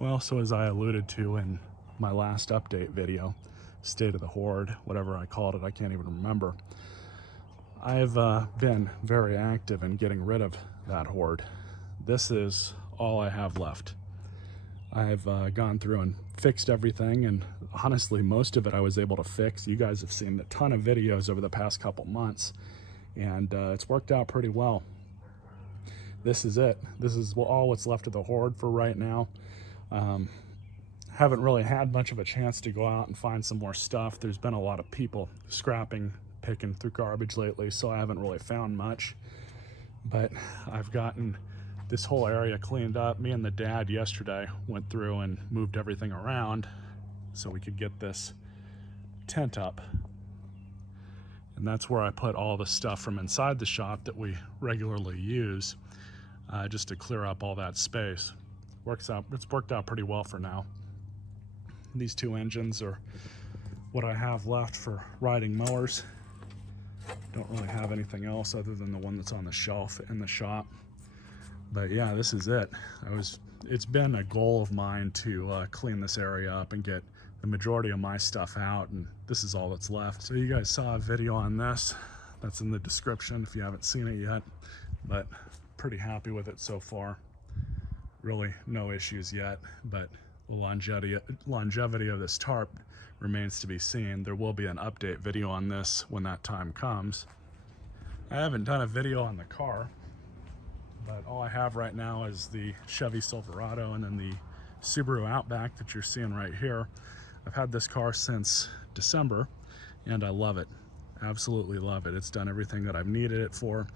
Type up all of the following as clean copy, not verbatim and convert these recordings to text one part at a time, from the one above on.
Well, so as I alluded to in my last update video, State of the Horde, whatever I called it, I can't even remember. I've been very active in getting rid of that horde. This is all I have left. I've gone through and fixed everything, and honestly, most of it I was able to fix. You guys have seen a ton of videos over the past couple months, and it's worked out pretty well. This is it. This is all what's left of the horde for right now. Haven't really had much of a chance to go out and find some more stuff. There's been a lot of people scrapping, picking through garbage lately, so I haven't really found much. But I've gotten this whole area cleaned up. Me and the dad yesterday went through and moved everything around so we could get this tent up. And that's where I put all the stuff from inside the shop that we regularly use, just to clear up all that space. It's worked out pretty well for now. These two engines are what I have left for riding mowers. Don't really have anything else other than the one that's on the shelf in the shop. But yeah, this is it. It's been a goal of mine to clean this area up and get the majority of my stuff out, and this is all that's left. So you guys saw a video on this. That's in the description if you haven't seen it yet, but pretty happy with it so far. Really no issues yet, but the longevity of this tarp remains to be seen. There will be an update video on this when that time comes. I haven't done a video on the car, but all I have right now is the Chevy Silverado and then the Subaru Outback that you're seeing right here. I've had this car since December, and I love it. Absolutely love it. It's done everything that I've needed it for.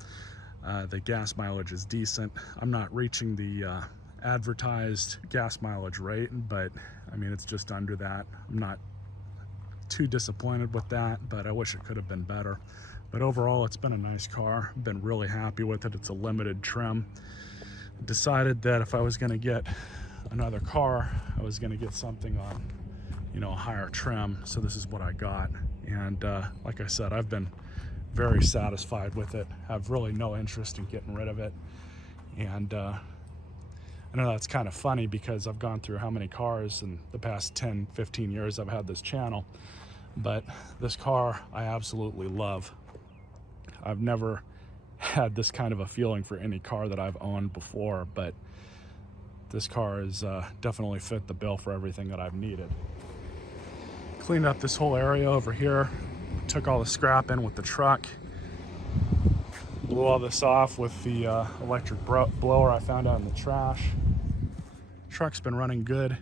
The gas mileage is decent. I'm not reaching the advertised gas mileage rate, but I mean, it's just under that. I'm not too disappointed with that, but I wish it could have been better. But overall, it's been a nice car. I've been really happy with it. It's a limited trim. Decided that if I was going to get another car, I was going to get something on, you know, a higher trim. So this is what I got. And like I said, I've been very satisfied with it. I have really no interest in getting rid of it. And I know that's kind of funny because I've gone through how many cars in the past 10, 15 years I've had this channel, but this car I absolutely love. I've never had this kind of a feeling for any car that I've owned before, but this car has definitely fit the bill for everything that I've needed. Cleaned up this whole area over here, took all the scrap in with the truck, blew all this off with the electric blower I found out in the trash. Truck's been running good,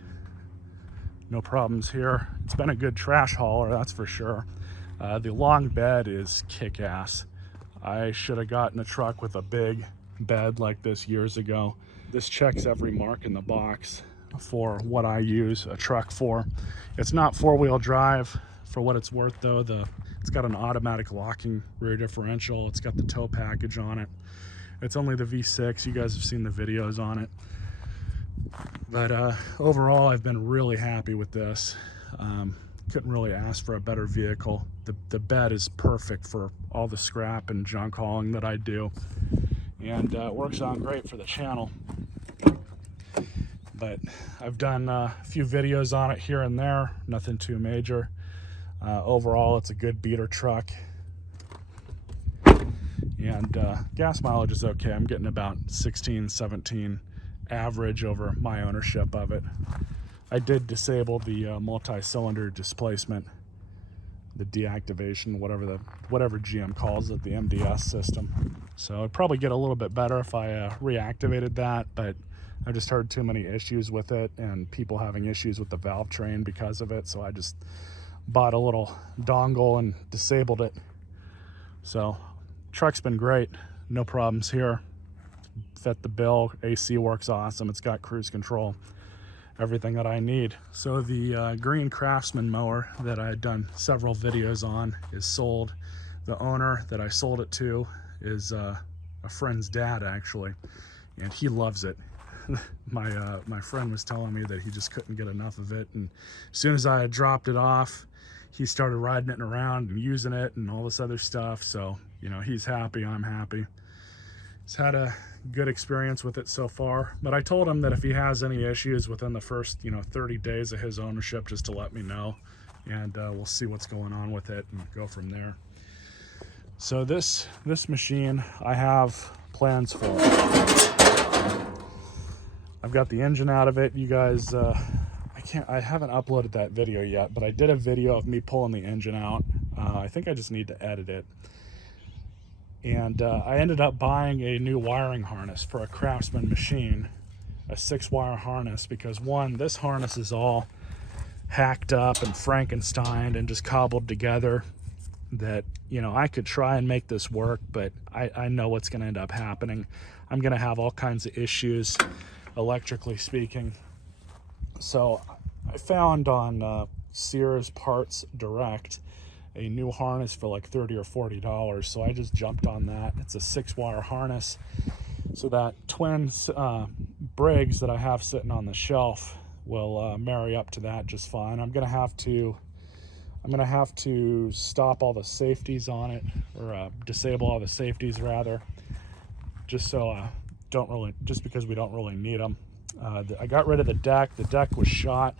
no problems here. It's been a good trash hauler, that's for sure. The long bed is kick-ass. I should have gotten a truck with a big bed like this years ago. This checks every mark in the box for what I use a truck for. It's not four-wheel drive. For what it's worth though, it's got an automatic locking rear differential. It's got the tow package on it. It's only the V6. You guys have seen the videos on it. But overall, I've been really happy with this. Couldn't really ask for a better vehicle. The bed is perfect for all the scrap and junk hauling that I do. And it works out great for the channel. But I've done a few videos on it here and there, nothing too major. Overall, it's a good beater truck, and gas mileage is okay. I'm getting about 16, 17 average over my ownership of it. I did disable the multi-cylinder displacement, the deactivation, whatever GM calls it, the MDS system. So it'd probably get a little bit better if I reactivated that, but I just heard too many issues with it and people having issues with the valve train because of it, so I just bought a little dongle and disabled it. So truck's been great, no problems here. Fit the bill, AC works awesome, it's got cruise control, everything that I need. So the green Craftsman mower that I had done several videos on is sold. The owner that I sold it to is a friend's dad actually, and he loves it. My friend was telling me that he just couldn't get enough of it, and as soon as I had dropped it off, he started riding it around and using it and all this other stuff. So, you know, he's happy, I'm happy. He's had a good experience with it so far, but I told him that if he has any issues within the first 30 days of his ownership, just to let me know, and we'll see what's going on with it and go from there. So this machine, I have plans for it. I've got the engine out of it. You guys, I haven't uploaded that video yet, but I did a video of me pulling the engine out. I think I just need to edit it. And I ended up buying a new wiring harness for a Craftsman machine, a 6-wire harness, because one, this harness is all hacked up and Frankensteined and just cobbled together that, I could try and make this work, but I know what's going to end up happening. I'm going to have all kinds of issues, electrically speaking. So I found on Sears Parts Direct a new harness for like $30 or $40. So I just jumped on that. It's a 6-wire harness. So that twin Briggs that I have sitting on the shelf will marry up to that just fine. I'm gonna have to stop all the safeties on it, or disable all the safeties rather, just so just because we don't really need them. I got rid of the deck. The deck was shot,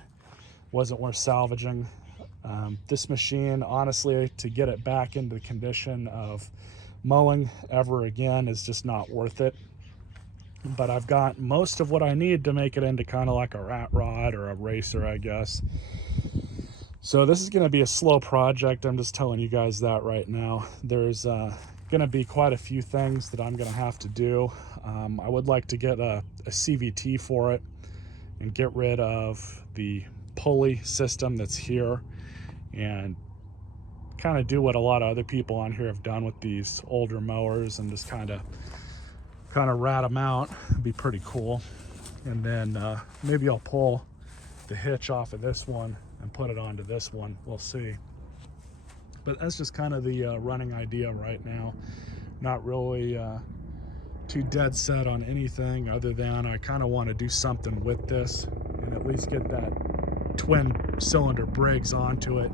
wasn't worth salvaging. This machine, honestly, to get it back into the condition of mowing ever again is just not worth it. But I've got most of what I need to make it into kind of like a rat rod or a racer, I guess. So this is going to be a slow project. I'm just telling you guys that right now. There's going to be quite a few things that I'm going to have to do. I would like to get a CVT for it and get rid of the pulley system that's here, and kind of do what a lot of other people on here have done with these older mowers and just kind of rat them out. It'd be pretty cool. And then maybe I'll pull the hitch off of this one and put it onto this one. We'll see. But that's just kind of the running idea right now. Not really too dead set on anything other than I kind of want to do something with this and at least get that twin cylinder Briggs onto it,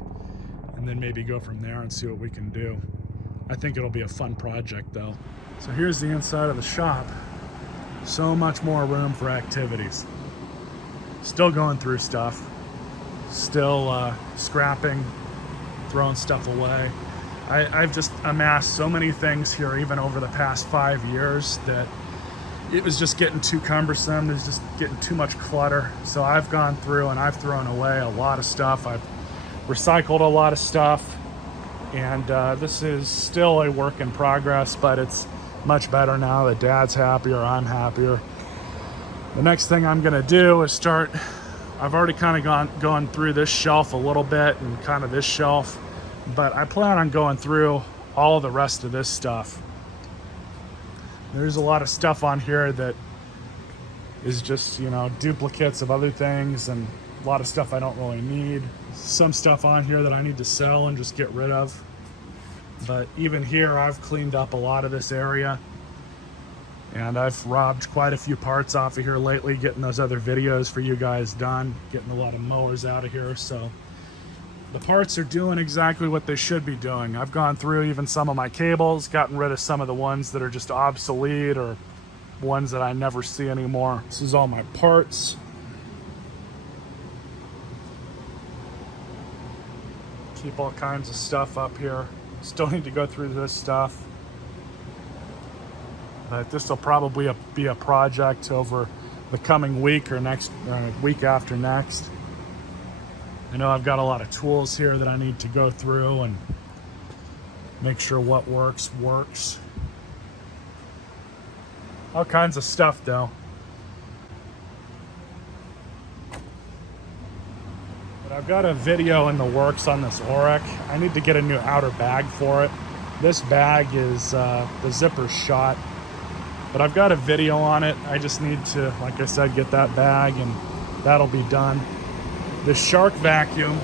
and then maybe go from there and see what we can do. I think it'll be a fun project though. So here's the inside of the shop. So much more room for activities. Still going through stuff, still scrapping, throwing stuff away. I've just amassed so many things here, even over the past 5 years, that it was just getting too cumbersome. There's just getting too much clutter. So I've gone through and I've thrown away a lot of stuff. I've recycled a lot of stuff, and this is still a work in progress, but it's much better now. The dad's happier, I'm happier. The next thing I'm gonna do is start, I've already kind of gone through this shelf a little bit and kind of this shelf, but I plan on going through all the rest of this stuff. There's a lot of stuff on here that is just, duplicates of other things, and a lot of stuff I don't really need. Some stuff on here that I need to sell and just get rid of. But even here, I've cleaned up a lot of this area, and I've robbed quite a few parts off of here lately, getting those other videos for you guys done, getting a lot of mowers out of here. So the parts are doing exactly what they should be doing. I've gone through even some of my cables, gotten rid of some of the ones that are just obsolete or ones that I never see anymore. This is all my parts. Keep all kinds of stuff up here. Still need to go through this stuff. But this will probably be a project over the coming week or week after next. I know I've got a lot of tools here that I need to go through and make sure what works. All kinds of stuff though. But I've got a video in the works on this Orek. I need to get a new outer bag for it. This bag is, the zipper's shot, but I've got a video on it. I just need to, like I said, get that bag and that'll be done. The Shark vacuum,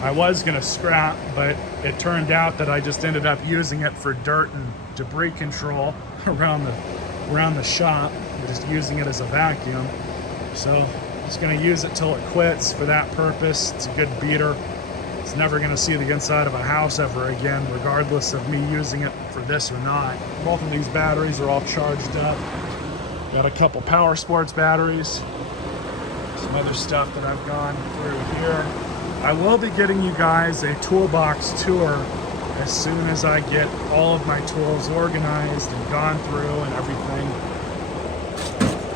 I was gonna scrap, but it turned out that I just ended up using it for dirt and debris control around the shop, just using it as a vacuum. So I'm just gonna use it till it quits for that purpose. It's a good beater. It's never going to see the inside of a house ever again, regardless of me using it for this or not. Both of these batteries are all charged up. Got a couple power sports batteries, some other stuff that I've gone through here. I will be getting you guys a toolbox tour as soon as I get all of my tools organized and gone through and everything.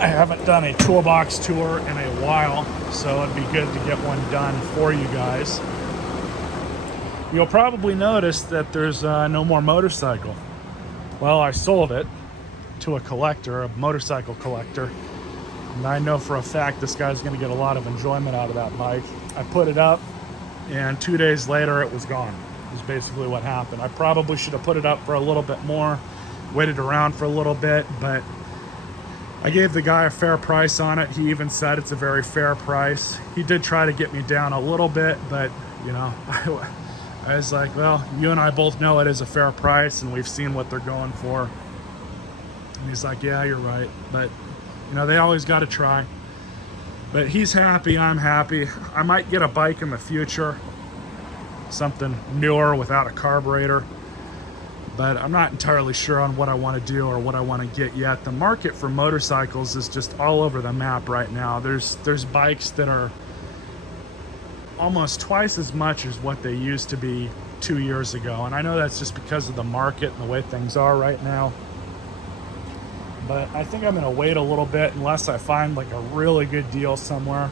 I haven't done a toolbox tour in a while, so it'd be good to get one done for you guys. You'll probably notice that there's no more motorcycle. Well, I sold it to a collector, a motorcycle collector, and I know for a fact this guy's going to get a lot of enjoyment out of that bike. I put it up, and 2 days later it was gone. Is basically what happened. I probably should have put it up for a little bit more, waited around for a little bit, but I gave the guy a fair price on it. He even said it's a very fair price. He did try to get me down a little bit, but you know, I was like, well, you and I both know it is a fair price and we've seen what they're going for. And he's like, yeah, you're right. But you know, they always got to try. But he's happy, I'm happy. I might get a bike in the future, something newer without a carburetor, but I'm not entirely sure on what I want to do or what I want to get yet. The market for motorcycles is just all over the map right now. There's bikes that are almost twice as much as what they used to be 2 years ago, and I know that's just because of the market and the way things are right now. But I think I'm gonna wait a little bit unless I find like a really good deal somewhere,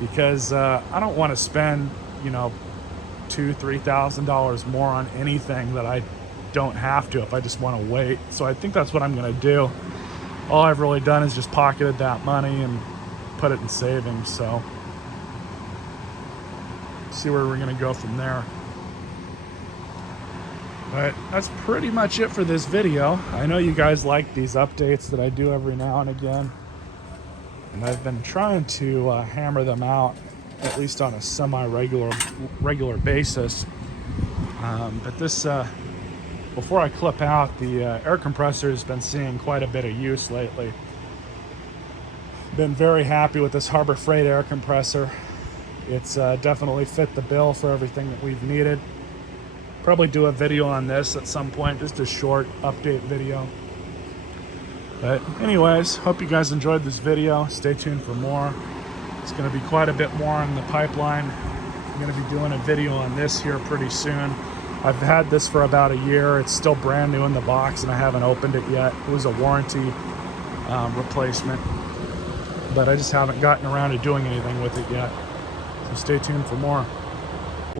because I don't want to spend, you know, $2,000-$3,000 more on anything that I don't have to if I just want to wait. So I think that's what I'm going to do. All I've really done is just pocketed that money and put it in savings. So see where we're going to go from there. But that's pretty much it for this video. I know you guys like these updates that I do every now and again, and I've been trying to hammer them out at least on a semi-regular basis. But this, before I clip out, the air compressor has been seeing quite a bit of use lately. Been very happy with this Harbor Freight air compressor. It's definitely fit the bill for everything that we've needed. Probably do a video on this at some point, just a short update video. But anyways, hope you guys enjoyed this video. Stay tuned for more. It's going to be quite a bit more in the pipeline. I'm going to be doing a video on this here pretty soon. I've had this for about a year. It's still brand new in the box and I haven't opened it yet. It was a warranty replacement, but I just haven't gotten around to doing anything with it yet. So stay tuned for more.